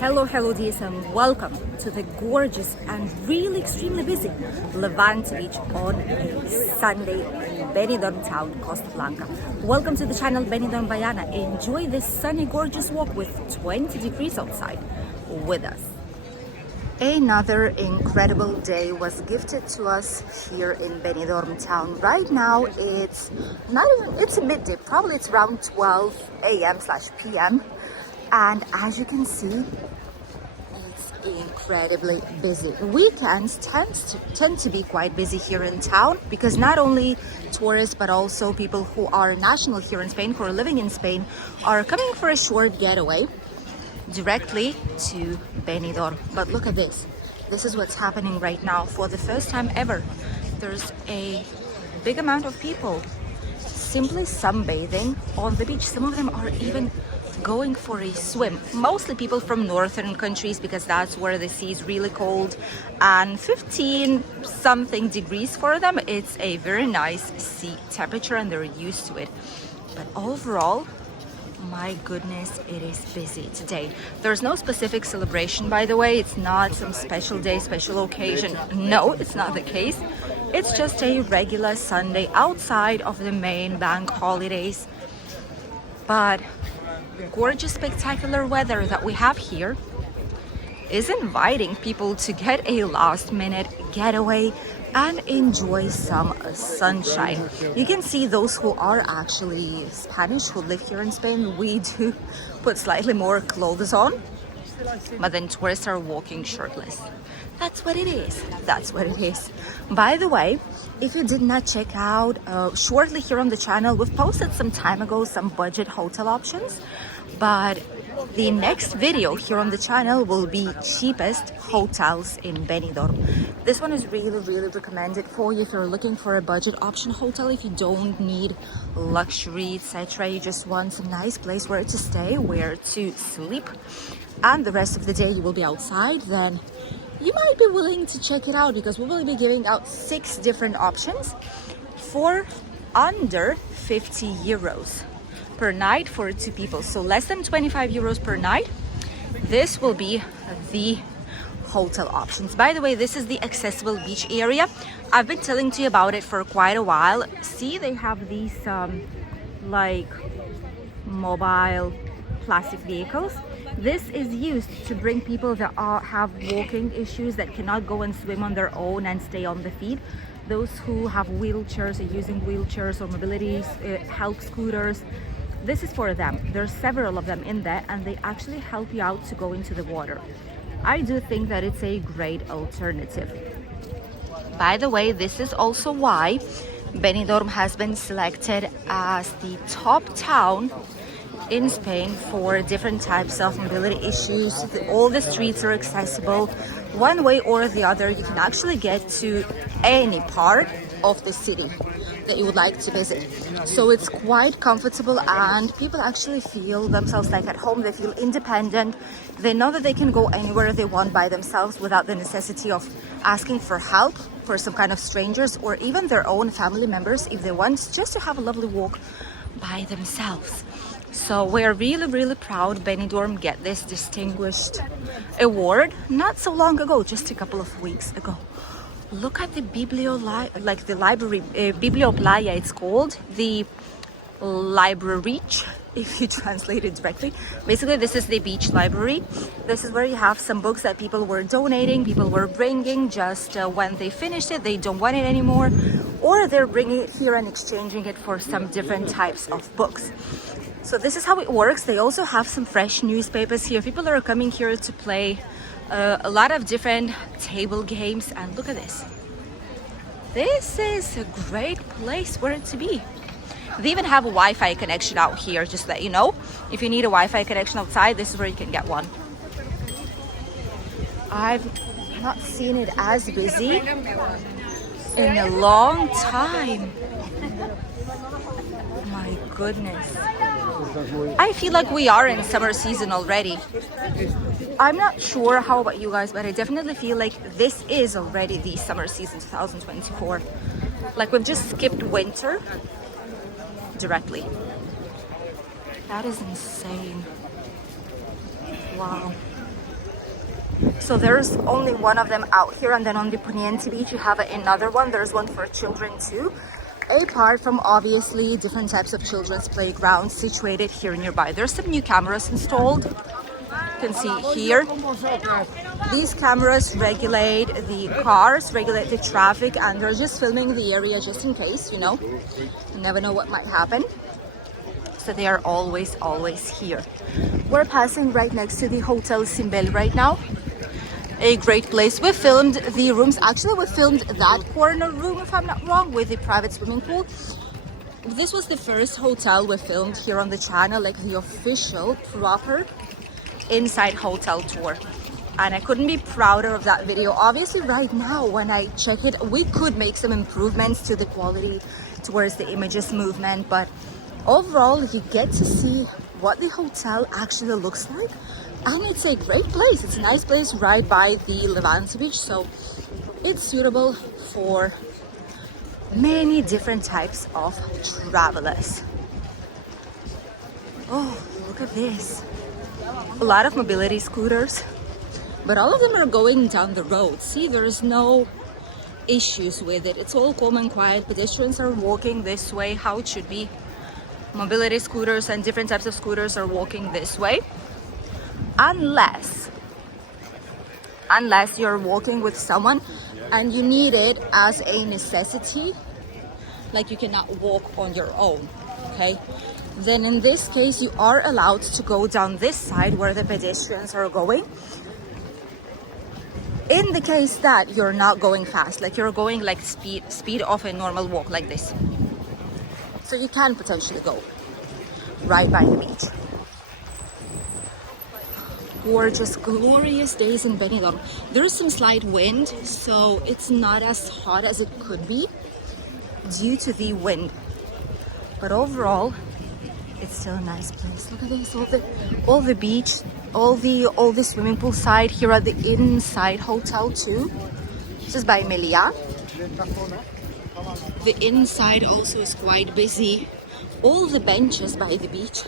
Hello DSM. Welcome to the gorgeous and really extremely busy Levante Beach on a Sunday in Benidorm town, Costa Blanca. Welcome to the channel Benidorm Bayana. Enjoy this sunny, gorgeous walk with 20 degrees outside with us. Another incredible day was gifted to us here in Benidorm town. Right now it's midday, probably it's around 12 a.m/p.m. and as you can see, it's incredibly busy. Weekends tend to be quite busy here in town because not only tourists but also people who are national here in Spain, who are living in Spain, are coming for a short getaway directly to Benidorm. But look at this. This is what's happening right now. For the first time ever, there's a big amount of people simply sunbathing on the beach. Some of them are even going for a swim. Mostly people from northern countries because that's where the sea is really cold, and 15 something degrees for them. It's a very nice sea temperature and they're used to it. But overall, my goodness, it is busy today. There's no specific celebration, by the way. It's not some special day, special occasion. No, it's not the case. It's just a regular Sunday outside of the main bank holidays. But the gorgeous, spectacular weather that we have here is inviting people to get a last-minute getaway and enjoy some sunshine. You can see those who are actually Spanish, who live here in Spain. We do put slightly more clothes on, but then tourists are walking shirtless. That's what it is. That's what it is. By the way, if you did not check out, shortly here on the channel, we've posted some time ago some budget hotel options, but the next video here on the channel will be cheapest hotels in Benidorm. This one is really recommended for you if you're looking for a budget option hotel, if you don't need luxury, etc. You just want a nice place where to stay, where to sleep, and the rest of the day you will be outside. Then you might be willing to check it out because we will be giving out 6 different options for under 50 euros per night for 2 people. So less than 25 euros per night. This will be the hotel options. By the way, this is the accessible beach area. I've been telling you about it for quite a while. See, they have these like mobile plastic vehicles. This is used to bring people that have walking issues, that cannot go and swim on their own and stay on the feet. Those who have wheelchairs, are using wheelchairs or mobility help scooters. This is for them. There's several of them in there and they actually help you out to go into the water. I do think that it's a great alternative. By the way, this is also why Benidorm has been selected as the top town in Spain for different types of mobility issues. All the streets are accessible. One way or the other, you can actually get to any part of the city that you would like to visit. So it's quite comfortable and people actually feel themselves like at home. They feel independent. They know that they can go anywhere they want by themselves without the necessity of asking for help for some kind of strangers or even their own family members if they want just to have a lovely walk by themselves. So we're really proud Benidorm get this distinguished award not so long ago, just a couple of weeks ago. Look at the library, Biblioplaya it's called, the library, if you translate it directly. Basically, this is the beach library. This is where you have some books that people were donating, people were bringing just when they finished it, they don't want it anymore, or they're bringing it here and exchanging it for some different types of books. So this is how it works. They also have some fresh newspapers here. People are coming here to play a lot of different table games, and look at this. This is a great place where to be. They even have a Wi-Fi connection out here, just to let you know. If you need a Wi-Fi connection outside, this is where you can get one. I've not seen it as busy in a long time. My goodness. I feel like we are in summer season already. I'm not sure how about you guys, but I definitely feel like this is already the summer season 2024. Like we've just skipped winter directly. That is insane. Wow. So there's only one of them out here, and then on the Levante Beach you have another one. There's one for children too, apart from obviously different types of children's playgrounds situated here nearby. There's some new cameras installed. You can see here. These cameras regulate the cars, regulate the traffic, and they're just filming the area just in case, you know. You never know what might happen. So they are always here. We're passing right next to the Hotel Simbel right now. A great place. We filmed the rooms. Actually, we filmed that corner room, if I'm not wrong, with the private swimming pool. This was the first hotel we filmed here on the channel, like the official, proper inside hotel tour. And I couldn't be prouder of that video. Obviously, right now, when I check it, we could make some improvements to the quality towards the images movement, but overall, you get to see what the hotel actually looks like. And it's a great place. It's a nice place right by the Levante Beach, so it's suitable for many different types of travelers. Oh, look at this. A lot of mobility scooters, but all of them are going down the road. See, there's no issues with it. It's all calm and quiet. Pedestrians are walking this way, how it should be. Mobility scooters and different types of scooters are walking this way. Unless you're walking with someone and you need it as a necessity, like you cannot walk on your own, okay? Then in this case, you are allowed to go down this side where the pedestrians are going. In the case that you're not going fast, like you're going like speed of a normal walk like this. So you can potentially go right by the beach. Gorgeous, glorious days in Benidorm. There's some slight wind, so it's not as hot as it could be due to the wind. But overall, it's still a nice place. Look at this, all the beach, all the swimming pool side here at the inside hotel too. This is by Melia. The inside also is quite busy. All the benches by the beach,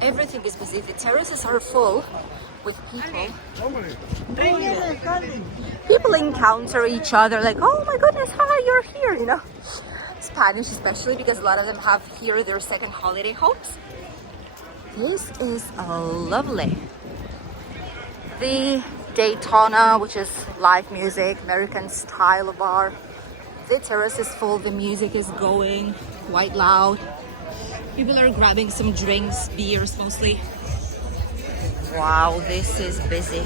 everything is busy. The terraces are full with people. People encounter each other like, oh my goodness, hi, you're here, you know. Spanish especially, because a lot of them have here their second holiday homes. This is lovely. The Daytona, which is live music, American style bar. The terrace is full, the music is going quite loud. People are grabbing some drinks, beers mostly. Wow, this is busy.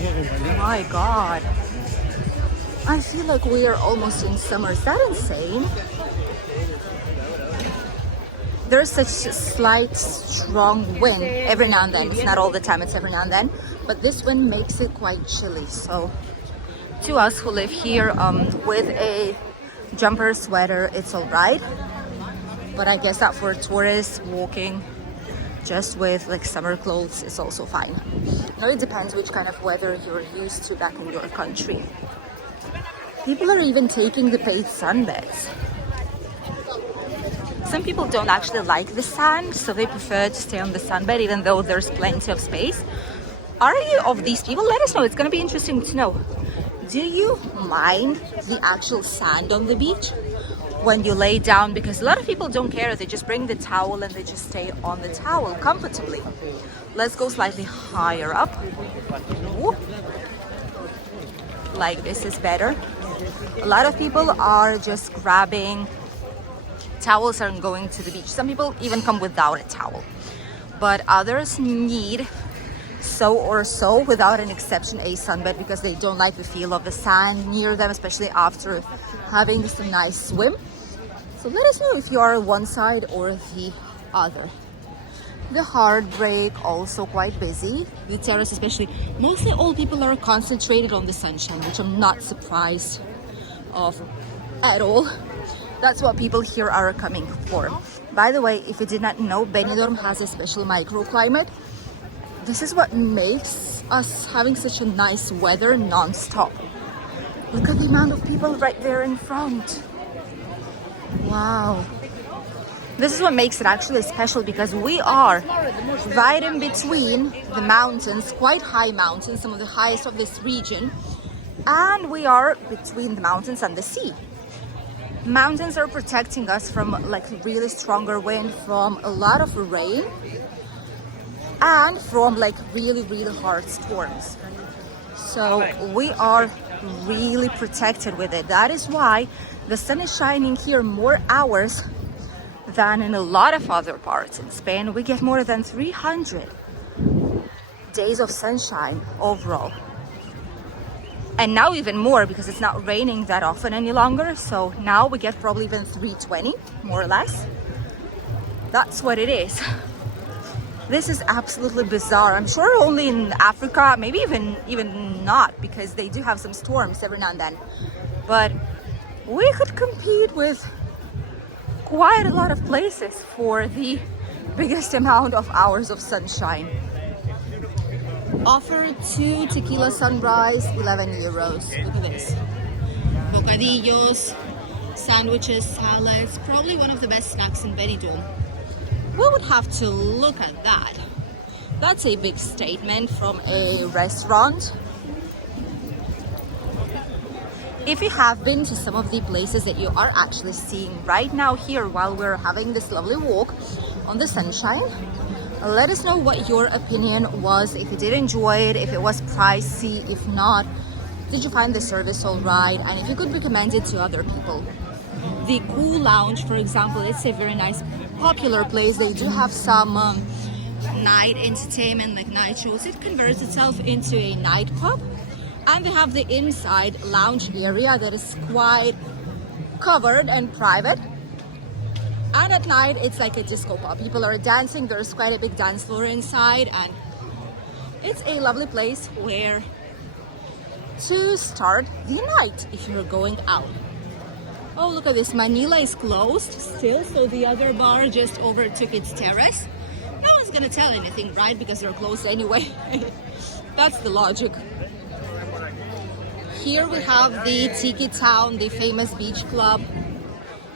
Oh my God. I feel like we are almost in summer. Is that insane? There's such a slight, strong wind every now and then. It's not all the time, it's every now and then. But this wind makes it quite chilly. So to us who live here with a jumper, sweater, it's all right. But I guess that for tourists walking just with like summer clothes is also fine. You know, it depends which kind of weather you're used to back in your country. People are even taking the paid sunbeds. Some people don't actually like the sand, so they prefer to stay on the sunbed even though there's plenty of space. Are you of these people? Let us know. It's going to be interesting to know. Do you mind the actual sand on the beach when you lay down? Because a lot of people don't care. They just bring the towel and they just stay on the towel comfortably. Let's go slightly higher up. Ooh. Like this is better. A lot of people are just grabbing towels and going to the beach. Some people even come without a towel, but others need so or so, without an exception, a sunbed because they don't like the feel of the sand near them, especially after having some nice swim. So let us know if you are one side or the other. The Heartbreak also quite busy. The terrace especially, mostly all people are concentrated on the sunshine, which I'm not surprised of at all. That's what people here are coming for. By the way, if you did not know, Benidorm has a special microclimate. This is what makes us having such a nice weather non-stop. Look at the amount of people right there in front. Wow. This is what makes it actually special, because we are right in between the mountains, quite high mountains, some of the highest of this region, and we are between the mountains and the sea. Mountains are protecting us from like really stronger wind, from a lot of rain, and from like really hard storms. So we are really protected with it. That is why the sun is shining here more hours than in a lot of other parts in Spain. We get more than 300 days of sunshine overall. And now even more, because it's not raining that often any longer. So now we get probably even 320, more or less. That's what it is. This is absolutely bizarre. I'm sure only in Africa, maybe even not, because they do have some storms every now and then. But we could compete with quite a lot of places for the biggest amount of hours of sunshine. Offer 2 tequila sunrise, 11 euros. Look at this. Bocadillos, sandwiches, salads. Probably one of the best snacks in Benidorm. We would have to look at that. That's a big statement from a restaurant. If you have been to some of the places that you are actually seeing right now here while we're having this lovely walk on the sunshine, let us know what your opinion was, if you did enjoy it, if it was pricey, if not, did you find the service all right, and if you could recommend it to other people. The Cool Lounge, for example, it's a very nice, popular place. They do have some night entertainment, like night shows. It converts itself into a nightclub, and they have the inside lounge area that is quite covered and private. And at night, it's like a disco pub. People are dancing. There's quite a big dance floor inside, and it's a lovely place where to start the night if you're going out. Oh, look at this. Manila is closed still, so the other bar just overtook its terrace. No one's gonna tell anything, right? Because they're closed anyway. That's the logic. Here we have the Tiki Town, the famous beach club.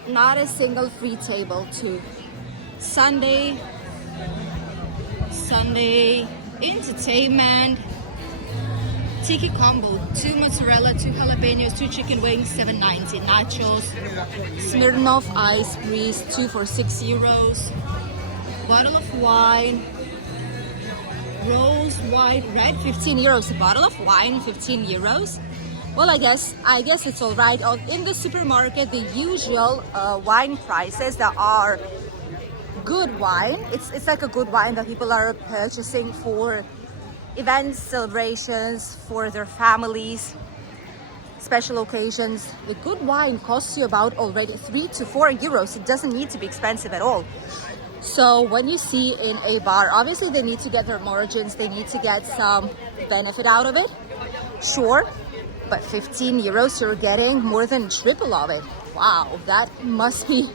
Not a single free table too. Sunday entertainment. Tiki combo, 2 mozzarella, 2 jalapenos, 2 chicken wings, 7.90. Nachos, Smirnoff Ice Breeze, 2 for 6 euros. Bottle of wine, rose, white, red, 15 euros. A bottle of wine, 15 euros. Well, I guess it's all right. In the supermarket, the usual wine prices that are good wine. It's like a good wine that people are purchasing for events, celebrations, for their families, special occasions. The good wine costs you about already 3 to 4 euros. It doesn't need to be expensive at all. So when you see in a bar, obviously they need to get their margins, they need to get some benefit out of it, sure, but 15 euros you're getting more than triple of it. Wow, that must be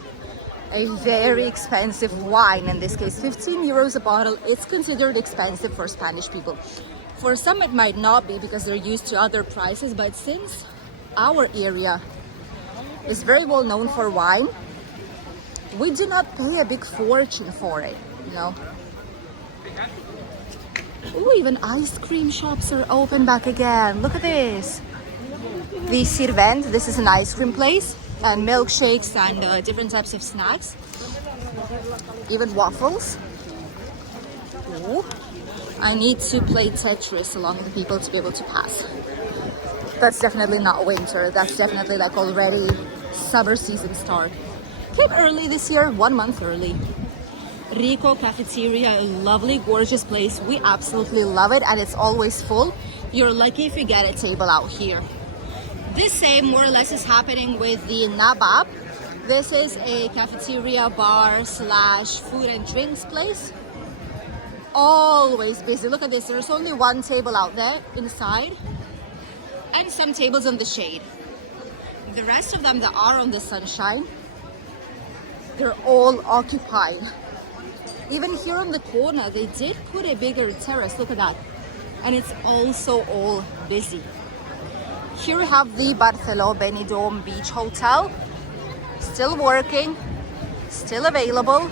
a very expensive wine. In this case, 15 euros a bottle. It's considered expensive for Spanish people. For some it might not be because they're used to other prices, but since our area is very well known for wine, we do not pay a big fortune for it, you know. Oh, even ice cream shops are open back again. Look at this. The Sirvent, this is an ice cream place, and milkshakes and different types of snacks, even waffles. Ooh. I need to play Tetris along with people to be able to pass. That's definitely not winter. That's definitely like already summer season start. Came early this year, 1 month early. Rico Cafeteria, a lovely, gorgeous place. We absolutely love it, and it's always full. You're lucky if you get a table out here. This same more or less is happening with the Nabab. This is a cafeteria, bar slash food and drinks place. Always busy. Look at this. There's only one table out there inside and some tables in the shade. The rest of them that are on the sunshine, they're all occupied. Even here on the corner, they did put a bigger terrace. Look at that. And it's also all busy. Here we have the Levante Benidorm Beach Hotel. Still working, still available.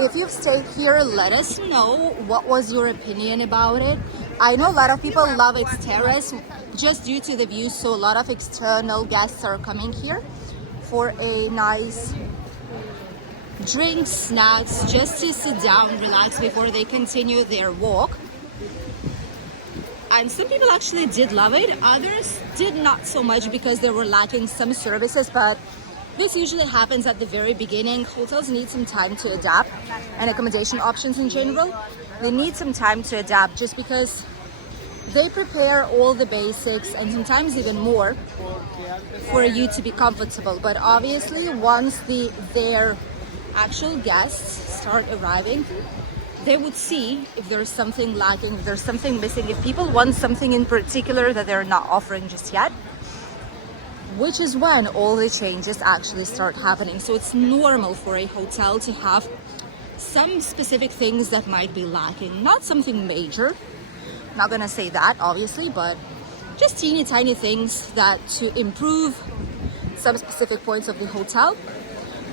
If you've stayed here, let us know what was your opinion about it. I know a lot of people love its terrace just due to the view, so a lot of external guests are coming here for a nice drink, snacks, just to sit down, relax before they continue their walk. And some people actually did love it, others did not so much because they were lacking some services, but this usually happens at the very beginning. Hotels need some time to adapt, and accommodation options in general, they need some time to adapt just because they prepare all the basics and sometimes even more for you to be comfortable. But obviously once their actual guests start arriving, they would see if there's something lacking, if there's something missing, if people want something in particular that they're not offering just yet, which is when all the changes actually start happening. So it's normal for a hotel to have some specific things that might be lacking, not something major, not gonna say that obviously, but just teeny tiny things that to improve some specific points of the hotel.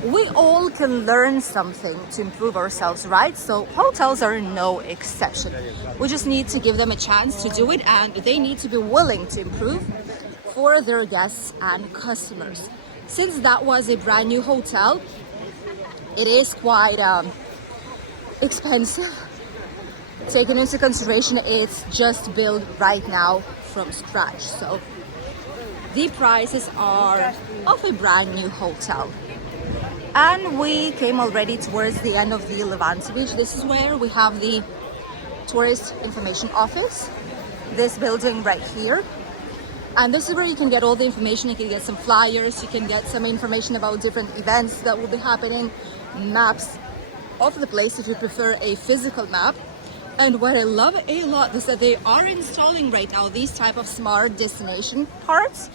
We all can learn something to improve ourselves, right? So hotels are no exception. We just need to give them a chance to do it, and they need to be willing to improve for their guests and customers. Since that was a brand new hotel, it is quite expensive. Taking into consideration it's just built right now from scratch, so the prices are of a brand new hotel. And we came already towards the end of the Levante Beach. This is where we have the tourist information office, this building right here. And this is where you can get all the information. You can get some flyers, you can get some information about different events that will be happening, maps of the place if you prefer a physical map. And what I love a lot is that they are installing right now these type of smart destination cards,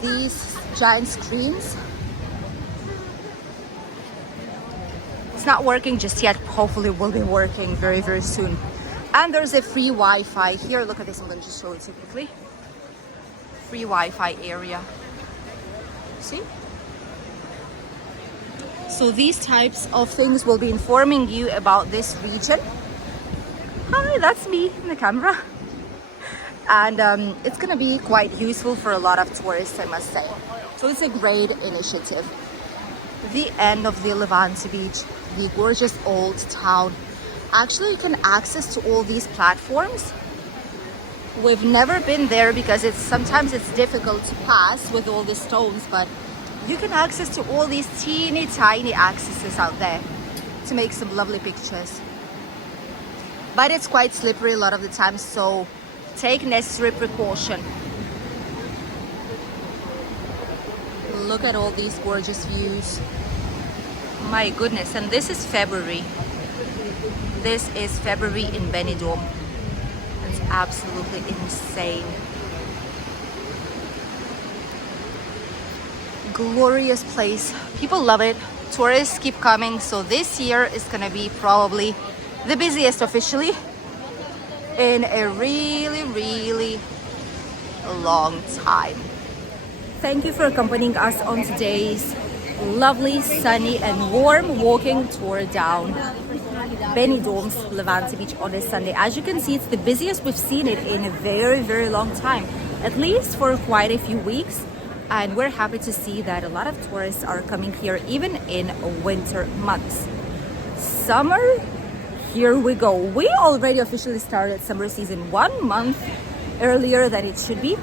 these giant screens. It's not working just yet, hopefully it will be working very, very soon. And there's a free Wi-Fi here. Look at this, I'm going to just show it to you quickly. Free Wi-Fi area. See? So these types of things will be informing you about this region. Hi, that's me in the camera. And it's going to be quite useful for a lot of tourists, I must say. So it's a great initiative. The end of the Levante Beach, the gorgeous old town. Actually, you can access to all these platforms. We've never been there because sometimes it's difficult to pass with all the stones, but you can access to all these teeny tiny accesses out there to make some lovely pictures. But it's quite slippery a lot of the time, so take necessary precaution. Look at all these gorgeous views. My goodness, and this is February. This is February in Benidorm. It's absolutely insane. Glorious place. People love it. Tourists keep coming, so this year is gonna be probably the busiest officially in a really, really long time. Thank you for accompanying us on today's lovely, sunny and warm walking tour down Benidorm's Levante Beach on this Sunday. As you can see, it's the busiest we've seen it in a very, very long time, at least for quite a few weeks. And we're happy to see that a lot of tourists are coming here even in winter months. Summer, here we go. We already officially started summer season 1 month earlier than it should be.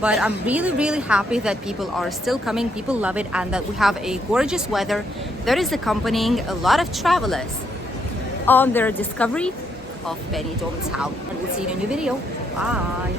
But I'm really, really happy that people are still coming, people love it, and that we have a gorgeous weather that is accompanying a lot of travelers on their discovery of Benidorm town. And we'll see you in a new video. Bye!